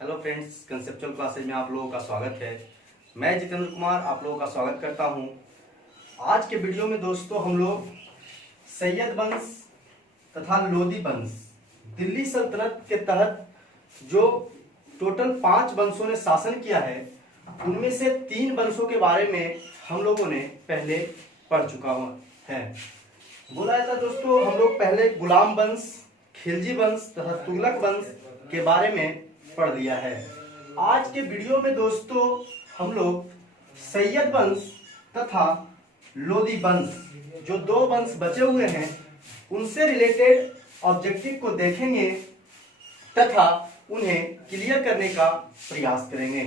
Hello friends, conceptual classes में आप लोगों का स्वागत है। मैं जितेंद्र कुमार आप लोगों का स्वागत करता हूं। आज के वीडियो में दोस्तों हम लोग सैयद वंश तथा लोदी वंश, दिल्ली सल्तनत के तहत जो टोटल 5 वंशों ने शासन किया है, उनमें से 3 वंशों के बारे में हम लोगों ने पहले पढ़ चुका है। बोला जाता दोस्तों, हम लोग पहले गुलाम वंश, खिलजी वंश तथा तुगलक वंश के बारे में पढ़ लिया है। आज के वीडियो में दोस्तों हम लोग सैयद वंश तथा लोदी वंश, जो 2 वंश बचे हुए हैं, उनसे रिलेटेड ऑब्जेक्टिव को देखेंगे तथा उन्हें क्लियर करने का प्रयास करेंगे।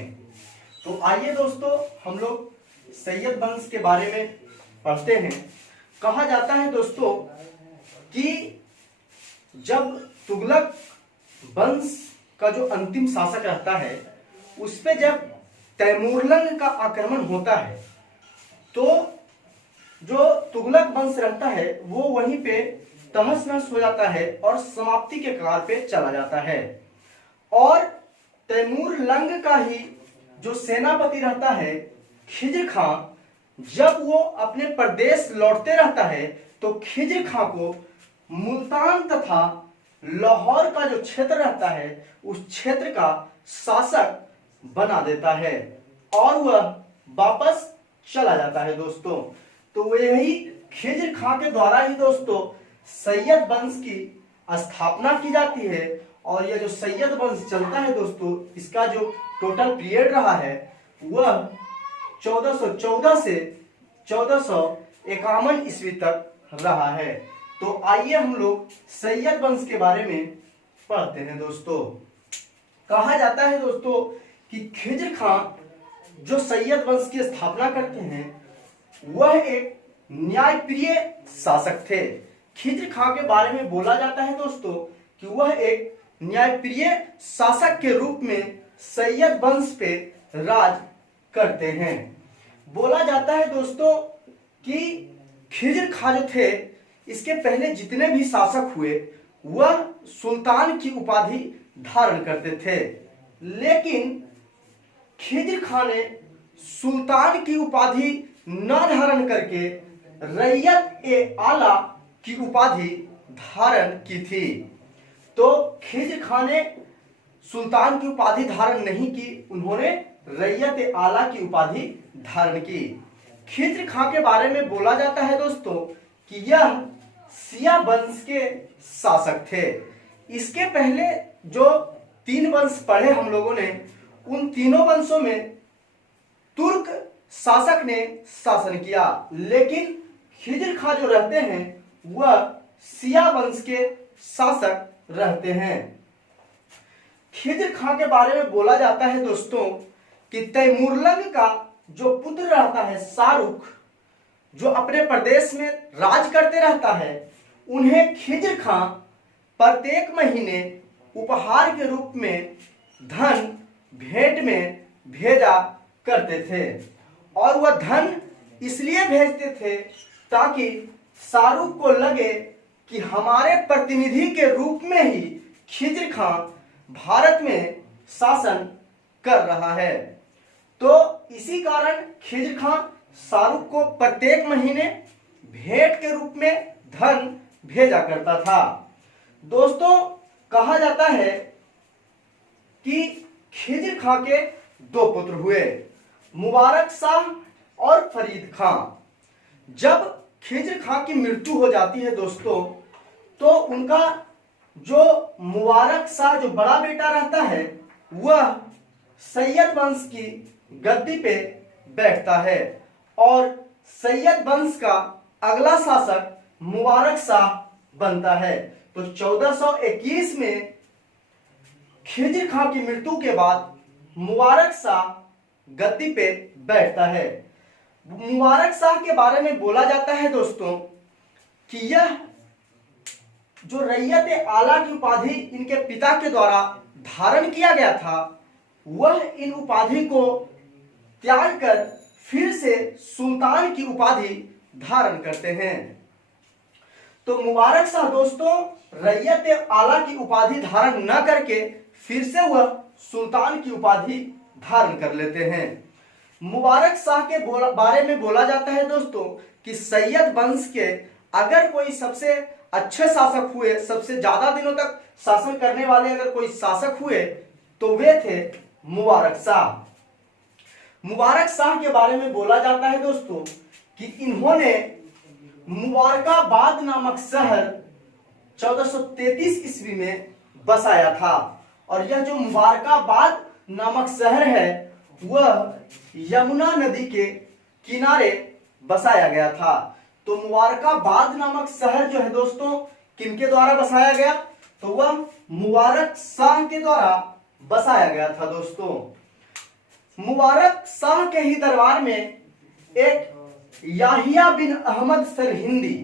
तो आइए दोस्तों हम लोग सैयद वंश के बारे में पढ़ते हैं। कहा जाता है दोस्तों कि जब तुगलक वंश का जो अंतिम शासक रहता है, उस पे जब तैमूरलंग का आक्रमण होता है, तो जो तुगलक वंश रहता है वो वहीं पे तहस नहस हो जाता है और समाप्ति के कगार पे चला जाता है। और तैमूरलंग का ही जो सेनापति रहता है खिज्र खां, जब वो अपने प्रदेश लौटते रहता है तो खिज्र खां को मुल्तान तथा लाहौर का जो क्षेत्र रहता है उस क्षेत्र का शासक बना देता है और वह वापस चला जाता है दोस्तों। तो यही खिज्र खां के द्वारा ही दोस्तों सैयद वंश की स्थापना की जाती है। और यह जो सैयद वंश चलता है दोस्तों, इसका जो टोटल पीरियड रहा है वह 1414 से 1451 ईस्वी तक रहा है। तो आइए हम लोग सैयद वंश के बारे में पढ़ते हैं दोस्तों। कहा जाता है दोस्तों कि खिज्र खां जो सैयद वंश की स्थापना करते हैं, वह एक न्यायप्रिय शासक थे। खिज्र खां के बारे में बोला जाता है दोस्तों कि वह एक न्यायप्रिय शासक के रूप में सैयद वंश पे राज करते हैं। बोला जाता है दोस्तों कि खिज्र खां जो थे, इसके पहले जितने भी शासक हुए वह सुल्तान की उपाधि धारण करते थे, लेकिन खिज्र खां ने सुल्तान की उपाधि न धारण करके रैयत ए आला की उपाधि धारण की थी। तो खिज्र खां ने सुल्तान की उपाधि धारण नहीं की, उन्होंने रैयत ए आला की उपाधि धारण की। खिज्र खां के बारे में बोला जाता है दोस्तों कि यह शिया वंश के शासक थे। इसके पहले जो 3 वंश पढ़े हम लोगों ने, उन तीनों वंशों में तुर्क शासक ने शासन किया, लेकिन खिज्र खां जो रहते हैं वह शिया वंश के शासक रहते हैं। खिज्र खां के बारे में बोला जाता है दोस्तों कि तैमूरलंग का जो पुत्र रहता है शाहरुख, जो अपने प्रदेश में राज करते रहता है, उन्हें खिज्र खां प्रत्येक महीने उपहार के रूप में धन भेंट में भेजा करते थे। और वह धन इसलिए भेजते थे ताकि शाहरुख को लगे कि हमारे प्रतिनिधि के रूप में ही खिज्र खां भारत में शासन कर रहा है। तो इसी कारण खिज्र खां शाहरुख को प्रत्येक महीने भेंट के रूप में धन भेजा करता था। दोस्तों कहा जाता है कि खिज्र खां के 2 पुत्र हुए, मुबारक शाह और फरीद खां। जब खिज्र खां की मृत्यु हो जाती है दोस्तों, तो उनका जो मुबारक शाह जो बड़ा बेटा रहता है, वह सैयद वंश की गद्दी पे बैठता है और सैयद वंश का अगला शासक मुबारक शाह बनता है। तो 1421 में खिज्र खां की मृत्यु के बाद मुबारक शाह गद्दी पे बैठता है। मुबारक शाह के बारे में बोला जाता है दोस्तों कि यह जो रैयत आला की उपाधि इनके पिता के द्वारा धारण किया गया था, वह इन उपाधि को त्याग कर फिर से सुल्तान की उपाधि धारण करते हैं। तो मुबारक शाह दोस्तों रैयत आला की उपाधि धारण न करके फिर से वह सुल्तान की उपाधि धारण कर लेते हैं। मुबारक शाह के बारे में बोला जाता है दोस्तों कि सैयद वंश के अगर कोई सबसे अच्छे शासक हुए, सबसे ज्यादा दिनों तक शासन करने वाले अगर कोई शासक हुए तो वे थे मुबारक शाह। मुबारक शाह के बारे में बोला जाता है दोस्तों कि इन्होंने मुबारकाबाद नामक शहर 1433 ईस्वी में बसाया था। और यह जो मुबारकाबाद नामक शहर है वह यमुना नदी के किनारे बसाया गया था। तो मुबारकाबाद नामक शहर जो है दोस्तों किनके द्वारा बसाया गया, तो वह मुबारक शाह के द्वारा बसाया गया था दोस्तों। मुबारक शाह के ही दरबार में एक याहिया बिन अहमद सरहिंदी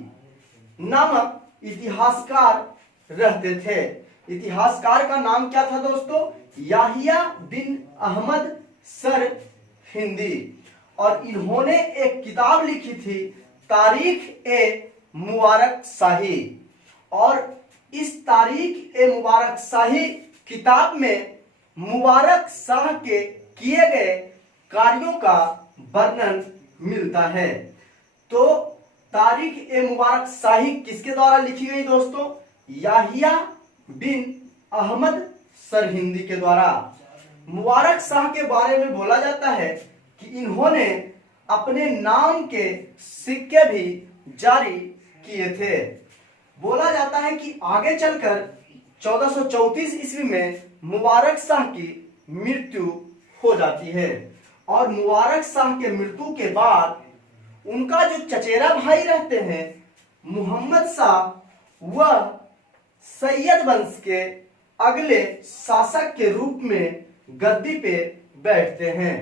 नामक इतिहासकार रहते थे। इतिहासकार का नाम क्या था दोस्तों, याहिया बिन अहमद सरहिंदी। और इन्होंने एक किताब लिखी थी तारीख ए मुबारक शाही। और इस तारीख ए मुबारक शाही किताब में मुबारक शाह के किए गए कार्यों का वर्णन मिलता है। तो तारीख ए मुबारक शाही किसके द्वारा लिखी गई दोस्तों, याहिया बिन अहमद सरहिंदी के द्वारा। मुबारक शाह के बारे में बोला जाता है कि इन्होंने अपने नाम के सिक्के भी जारी किए थे। बोला जाता है कि आगे चलकर 1434 ईस्वी में मुबारक शाह की मृत्यु हो जाती है। और मुबारक शाह के मृत्यु के बाद उनका जो चचेरा भाई रहते हैं मुहम्मद शाह, वह सैयद वंश के अगले शासक के रूप में गद्दी पे बैठते हैं।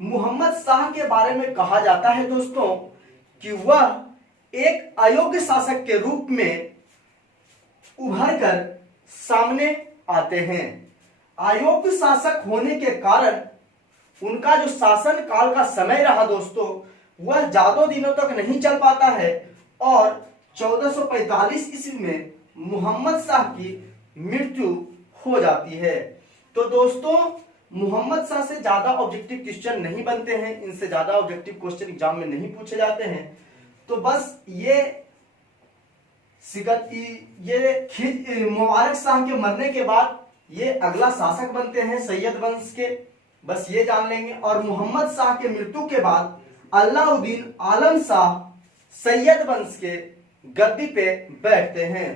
मुहम्मद शाह के बारे में कहा जाता है दोस्तों कि वह एक अयोग्य शासक के रूप में उभर कर सामने आते हैं। अयोग्य शासक होने के कारण उनका जो शासन काल का समय रहा दोस्तों वह ज्यादा दिनों तक नहीं चल पाता है। और 1445 ईस्वी में मुहम्मद शाह की मृत्यु हो जाती है। तो दोस्तों मुहम्मद शाह से ज्यादा ऑब्जेक्टिव क्वेश्चन नहीं बनते हैं, इनसे ज्यादा ऑब्जेक्टिव क्वेश्चन एग्जाम में नहीं पूछे जाते हैं। तो बस ये मुबारक शाह के मरने के बाद ये अगला शासक बनते हैं सैयद वंश के, बस ये जान लेंगे। और मुहम्मद शाह के मृत्यु के बाद अलाउद्दीन आलम शाह सैयद वंश के गद्दी पे बैठते हैं।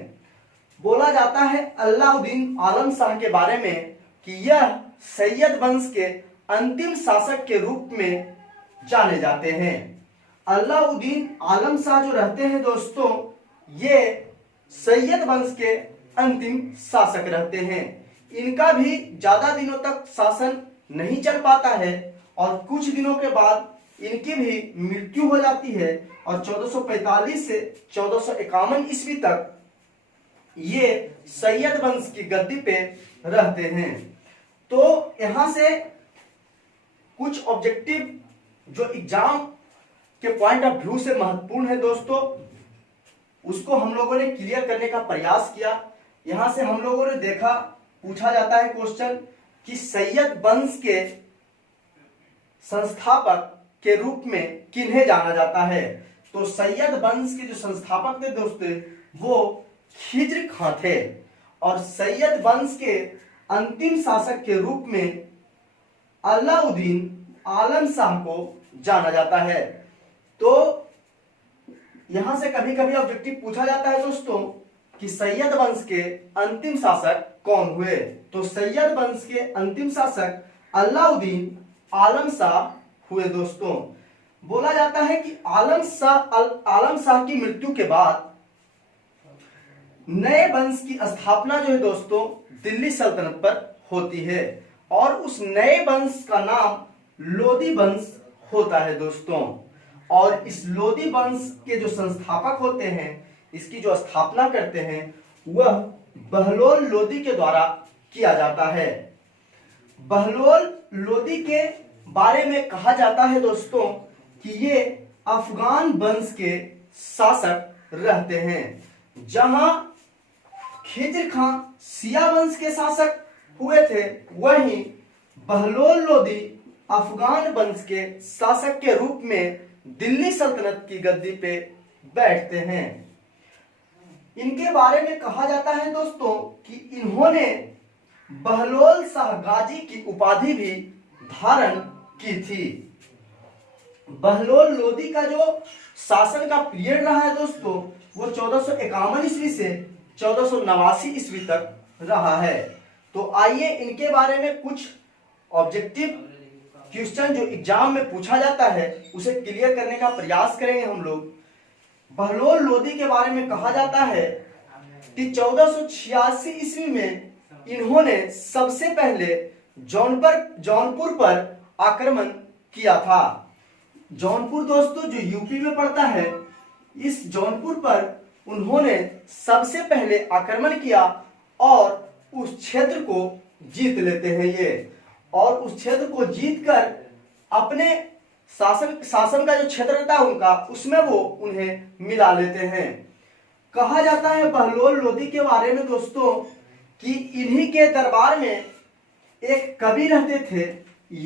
बोला जाता है अलाउद्दीन आलम शाह के बारे में कि यह सैयद वंश के अंतिम शासक के रूप में जाने जाते हैं। अलाउद्दीन आलम शाह जो रहते हैं दोस्तों ये सैयद वंश के अंतिम शासक रहते हैं। इनका भी ज्यादा दिनों तक शासन नहीं चल पाता है और कुछ दिनों के बाद इनकी भी मृत्यु हो जाती है। और 1445 से 1451 ईस्वी तक ये सैयद वंश की गद्दी पे रहते हैं। तो यहां से कुछ ऑब्जेक्टिव जो एग्जाम के पॉइंट ऑफ व्यू से महत्वपूर्ण है दोस्तों उसको हम लोगों ने क्लियर करने का प्रयास किया। यहां से हम लोगों ने देखा, पूछा जाता है क्वेश्चन कि सैयद वंश के संस्थापक के रूप में किन्हें जाना जाता है। तो सैयद वंश के जो संस्थापक थे दोस्तों वो खिज्र खां थे। और सैयद वंश के अंतिम शासक के रूप में अलाउद्दीन आलम शाह को जाना जाता है। तो यहां से कभी कभी ऑब्जेक्टिव पूछा जाता है दोस्तों कि सैयद वंश के अंतिम शासक कौन हुए। तो सैयद वंश के अंतिम शासक अलाउद्दीन आलम शाह हुए दोस्तों। बोला जाता है कि आलम शाह की मृत्यु के बाद नए वंश की स्थापना जो है दोस्तों दिल्ली सल्तनत पर होती है। और उस नए वंश का नाम लोदी वंश होता है दोस्तों। और इस लोदी वंश के जो संस्थापक होते हैं, इसकी जो स्थापना करते हैं वह बहलोल लोदी के द्वारा किया जाता है। बहलोल लोदी के बारे में कहा जाता है दोस्तों कि ये अफगान वंश के शासक रहते हैं। जहां खिज्र खां शिया वंश के शासक हुए थे, वहीं बहलोल लोदी अफगान वंश के शासक के रूप में दिल्ली सल्तनत की गद्दी पे बैठते हैं। इनके बारे में कहा जाता है दोस्तों कि इन्होंने बहलोल शाह गाजी की उपाधि भी धारण की थी। बहलोल लोदी का जो शासन का पीरियड रहा है दोस्तों, वो 1451 ईस्वी से 1489 ईस्वी तक रहा है। तो आइए इनके बारे में कुछ ऑब्जेक्टिव क्वेश्चन जो एग्जाम में पूछा जाता है उसे क्लियर करने का प्रयास करेंगे हम लोग। बहलोल लोदी के बारे में कहा जाता है कि 1486 ईस्वी में इन्होंने सबसे पहले जौनपुर पर आक्रमण किया था। जौनपुर दोस्तों जो यूपी में पड़ता है, इस जौनपुर पर उन्होंने सबसे पहले आक्रमण किया और उस क्षेत्र को जीत लेते हैं ये, और उस क्षेत्र को जीतकर अपने शासन का जो क्षेत्र था उनका, उसमें वो उन्हें मिला लेते हैं। कहा जाता है बहलोल लोदी के बारे में दोस्तों कि इन्हीं के दरबार में एक कवि रहते थे,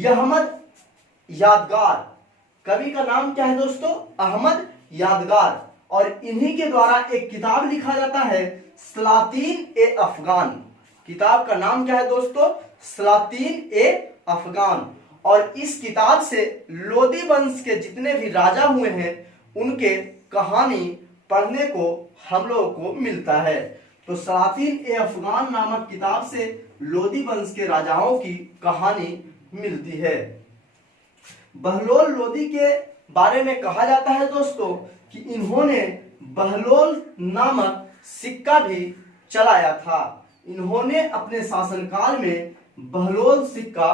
अहमद यादगार। कवि का नाम क्या है दोस्तों? अहमद यादगार। और इन्हीं के द्वारा एक किताब लिखा जाता है सलातीन ए अफगान। किताब का नाम क्या है दोस्तों? सलातीन ए अफगान। और इस किताब से लोदी वंश के जितने भी राजा हुए हैं उनके कहानी पढ़ने को हम लोगों को मिलता है। तो सलातीन ए अफगान नामक किताब से लोदी वंश के राजाओं की कहानी मिलती है। बहलोल लोदी के बारे में कहा जाता है दोस्तों कि इन्होंने बहलोल नामक सिक्का भी चलाया था। इन्होंने अपने शासनकाल में बहलोल सिक्का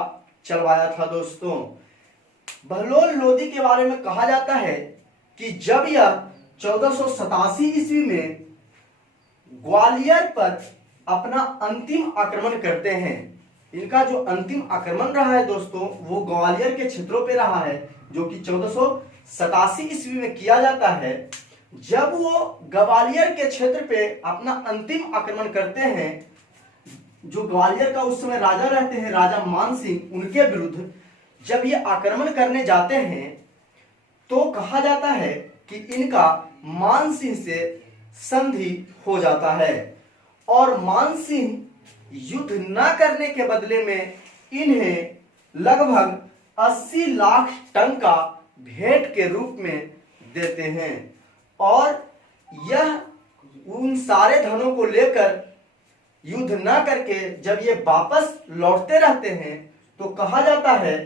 चलवाया था दोस्तों। बहलोल लोदी के बारे में कहा जाता है कि जब यह 1487 ईस्वी में ग्वालियर पर अपना अंतिम आक्रमण करते हैं, इनका जो अंतिम आक्रमण रहा है दोस्तों वो ग्वालियर के क्षेत्रों पे रहा है, जो कि 1487 ईस्वी में किया जाता है। जब वो ग्वालियर के क्षेत्र पे अपना अंतिम आक्रमण करते हैं, जो ग्वालियर का उस समय राजा रहते हैं राजा मान सिंह, उनके विरुद्ध जब ये आक्रमण करने जाते हैं तो कहा जाता है कि इनका मान सिंह से संधि हो जाता है और मान सिंह युद्ध न करने के बदले में इन्हें लगभग 80 लाख टन का भेंट के रूप में देते हैं। और यह उन सारे धनों को लेकर युद्ध न करके जब ये वापस लौटते रहते हैं तो कहा जाता है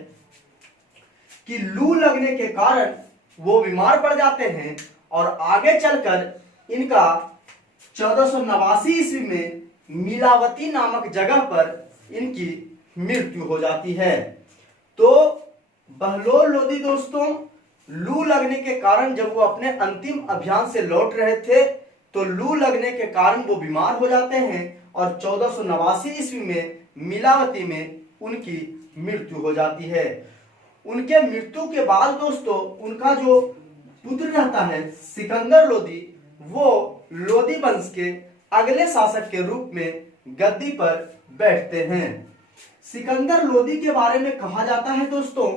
कि लू लगने के कारण वो बीमार पड़ जाते हैं और आगे चलकर इनका 1489 ईस्वी में मिलावती नामक जगह पर इनकी मृत्यु हो जाती है। तो बहलोल लोदी दोस्तों लू लगने के कारण जब वो अपने अंतिम अभियान से लौट रहे थे तो लू लगने के कारण वो बीमार हो जाते हैं और 1489 ईस्वी में मिलावती में उनकी मृत्यु हो जाती है। उनके मृत्यु के बाद दोस्तों उनका जो पुत्र रहता है सिकंदर लोदी, वो लोदी वंश के अगले शासक के रूप में गद्दी पर बैठते हैं। सिकंदर लोदी के बारे में कहा जाता है दोस्तों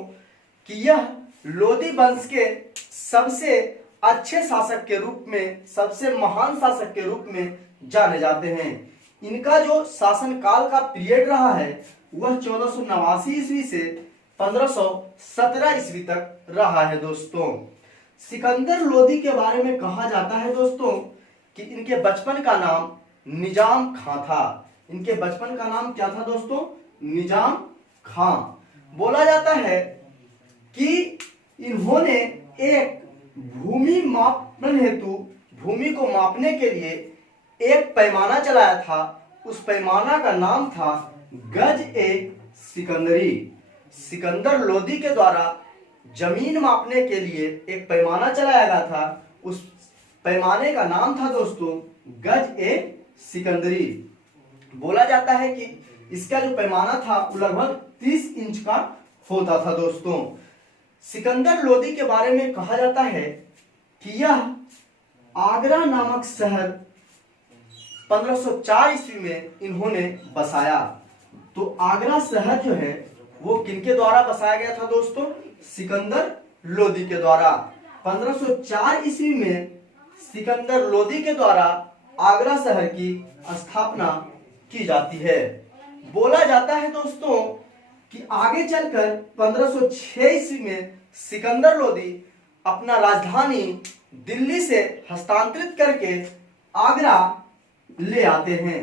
कि यह लोदी वंश के सबसे अच्छे शासक के रूप में, सबसे महान शासक के रूप में जाने जाते हैं। इनका जो शासनकाल का पीरियड रहा है वह 1489 ईस्वी से 1517 ईस्वी तक रहा है दोस्तों। सिकंदर लोदी के बारे में कहा जाता है दोस्तों कि इनके बचपन का नाम निजाम खां था। इनके बचपन का नाम क्या था दोस्तों? निजाम खां। बोला जाता है कि इन्होंने एक भूमि मापन हेतु, भूमि को मापने के लिए एक पैमाना चलाया था। उस पैमाना का नाम था गज ए सिकंदरी। सिकंदर लोदी के द्वारा जमीन मापने के लिए एक पैमाना चलाया गया था। उस पैमाने का नाम था दोस्तों गज ए सिकंदरी। बोला जाता है कि इसका जो पैमाना था वो लगभग 30 इंच का होता था दोस्तों। सिकंदर लोदी के बारे में कहा जाता है कि यह आगरा नामक शहर 1504 ईस्वी में इन्होंने बसाया। तो आगरा शहर जो है वो किनके द्वारा बसाया गया था दोस्तों? सिकंदर लोदी के द्वारा। 1504 ईस्वी में सिकंदर लोदी के द्वारा आगरा शहर की स्थापना की जाती है। बोला जाता है दोस्तों कि आगे चलकर 1506 ईस्वी में सिकंदर लोदी अपना राजधानी दिल्ली से हस्तांतरित करके आगरा ले आते हैं।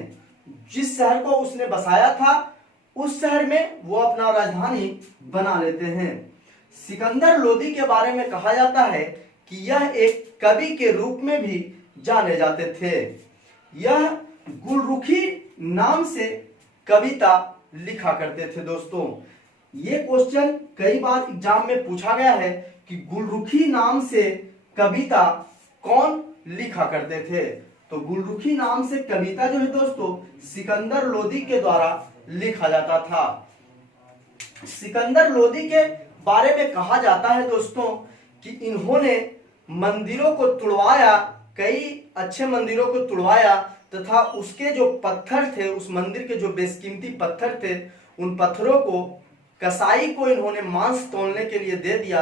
जिस शहर को उसने बसाया था उस शहर में वो अपना राजधानी बना लेते हैं। सिकंदर लोदी के बारे में कहा जाता है कि यह एक कवि के रूप में भी जाने जाते थे। यह गुलरुखी नाम से कविता लिखा करते थे दोस्तों। ये क्वेश्चन कई बार एग्जाम में पूछा गया है कि गुलरुखी नाम से कविता कौन लिखा करते थे। तो गुलरुखी नाम से कविता जो है दोस्तों सिकंदर लोदी के द्वारा लिखा जाता था। सिकंदर लोदी के बारे में कहा जाता है दोस्तों कि इन्होंने मंदिरों को तुड़वाया, कई अच्छे मंदिरों को तुड़वाया तथा उसके जो पत्थर थे, उस मंदिर के जो बेशकीमती पत्थर थे, उन पत्थरों को कसाई को इन्होंने मांस तोलने के लिए दे दिया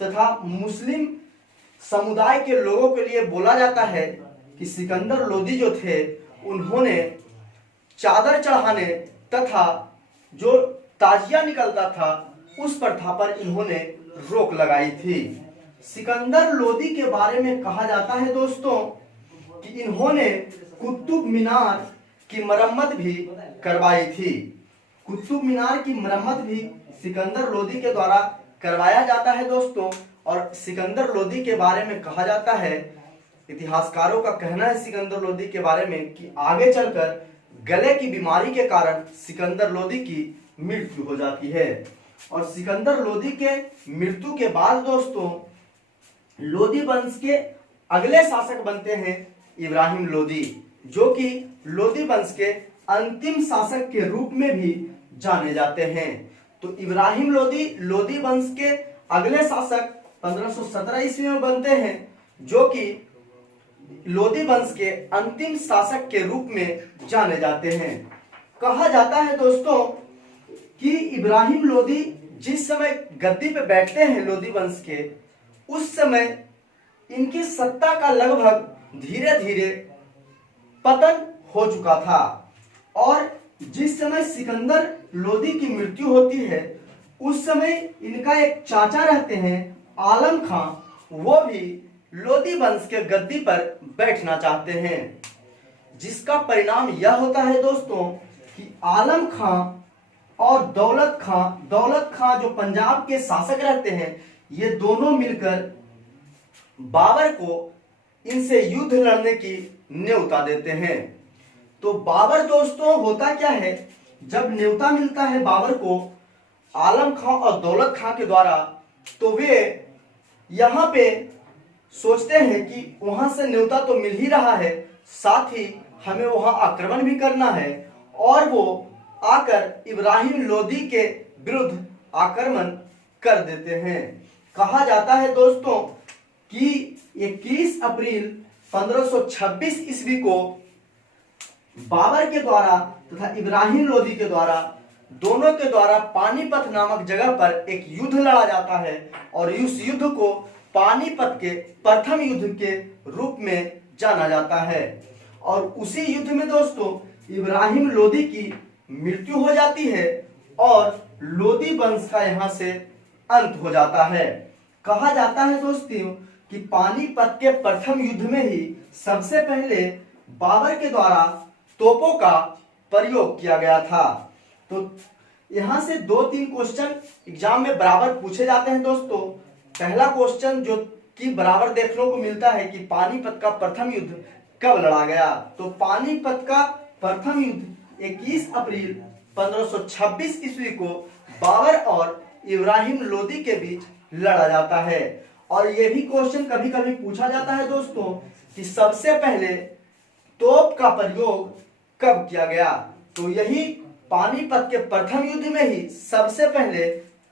तथा मुस्लिम समुदाय के लोगों के लिए बोला जाता है कि सिकंदर लोदी जो थे उन्होंने चादर चढ़ाने तथा जो ताजिया निकलता था उस प्रथा पर इन्होंने रोक लगाई थी। सिकंदर लोदी के बारे में कहा जाता है दोस्तों कि इन्होंने कुतुब मीनार की मरम्मत भी करवाई थी। कुतुब मीनार की मरम्मत भी सिकंदर लोदी के द्वारा करवाया जाता है दोस्तों। और सिकंदर लोदी के बारे में कहा जाता है, इतिहासकारों का कहना है सिकंदर लोदी के बारे में कि आगे चलकर गले की बीमारी के कारण सिकंदर लोदी की मृत्यु हो जाती है। और सिकंदर लोदी के मृत्यु के बाद दोस्तों लोदी वंश के अगले शासक बनते हैं इब्राहिम लोदी, जो कि लोदी वंश के अंतिम शासक के रूप में भी जाने जाते हैं। तो इब्राहिम लोदी लोदी वंश के अगले शासक 1517 ईस्वी में बनते हैं, जो कि लोदी वंश के अंतिम शासक के रूप में जाने जाते हैं। कहा जाता है दोस्तों कि इब्राहिम लोदी जिस समय गद्दी पे बैठते हैं लोदी वंश के, उस समय इनकी सत्ता का लगभग धीरे धीरे पतन हो चुका था। और जिस समय सिकंदर लोदी की मृत्यु होती है उस समय इनका एक चाचा रहते हैं आलम खां, वो भी लोदी वंश के गद्दी पर बैठना चाहते हैं। जिसका परिणाम यह होता है दोस्तों कि आलम खां और दौलत खां जो पंजाब के शासक रहते हैं, ये दोनों मिलकर बाबर को इनसे युद्ध लड़ने की न्योता देते हैं। तो बाबर दोस्तों होता क्या है, जब न्योता मिलता है बाबर को आलम खां और दौलत खां के द्वारा, तो वे यहाँ पे सोचते हैं कि वहां से न्योता तो मिल ही रहा है, साथ ही हमें वहां आक्रमण भी करना है, और वो आकर इब्राहिम लोदी के विरुद्ध आक्रमण कर देते हैं। कहा जाता है दोस्तों कि 21 अप्रैल 1526 ईस्वी को बाबर के द्वारा तथा इब्राहिम लोदी के द्वारा, दोनों के द्वारा पानीपत नामक जगह पर एक युद्ध लड़ा जाता है। और इस युद्ध को पानीपत के प्रथम युद्ध के रूप में जाना जाता है। और उसी युद्ध में दोस्तों इब्राहिम लोदी की मृत्यु हो जाती है और लोदी वंश का यहाँ से अंत हो जाता है। कहा जाता है दोस्तों कि पानीपत के प्रथम युद्ध में ही सबसे पहले बाबर के द्वारा तोपों का प्रयोग किया गया था। तो यहां से 2-3 क्वेश्चन एग्जाम में बराबर पूछे जाते हैं दोस्तों। पहला क्वेश्चन जो कि बराबर देखने को मिलता है कि पानीपत का प्रथम युद्ध कब लड़ा गया, तो पानीपत का प्रथम युद्ध 21 अप्रैल 1526 ईस्वी को बाबर और इब्राहिम लोदी के बीच लड़ा जाता है। और ये भी क्वेश्चन कभी कभी पूछा जाता है दोस्तों कि सबसे पहले तोप का प्रयोग कब किया गया, तो यही पानीपत के प्रथम युद्ध में ही सबसे पहले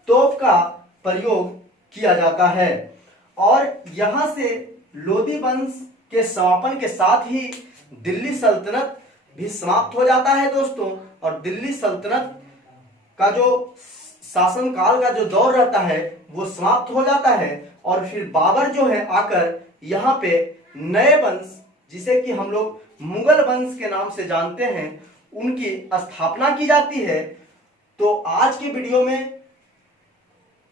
तोप का प्रयोग किया जाता है। और यहां से लोदी वंश के समापन के साथ ही दिल्ली सल्तनत भी समाप्त हो जाता है दोस्तों। और दिल्ली सल्तनत का जो शासनकाल का जो दौर रहता है वो समाप्त हो जाता है और फिर बाबर जो है आकर यहाँ पे नए वंश जिसे कि हम लोग मुगल वंश के नाम से जानते हैं उनकी स्थापना की जाती है। तो आज के वीडियो में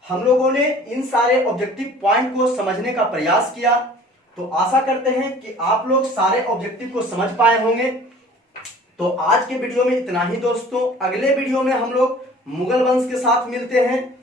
हम लोगों ने इन सारे ऑब्जेक्टिव पॉइंट को समझने का प्रयास किया। तो आशा करते हैं कि आप लोग सारे ऑब्जेक्टिव को समझ पाए होंगे। तो आज के वीडियो में इतना ही दोस्तों, अगले वीडियो में हम लोग मुगल वंश के साथ मिलते हैं।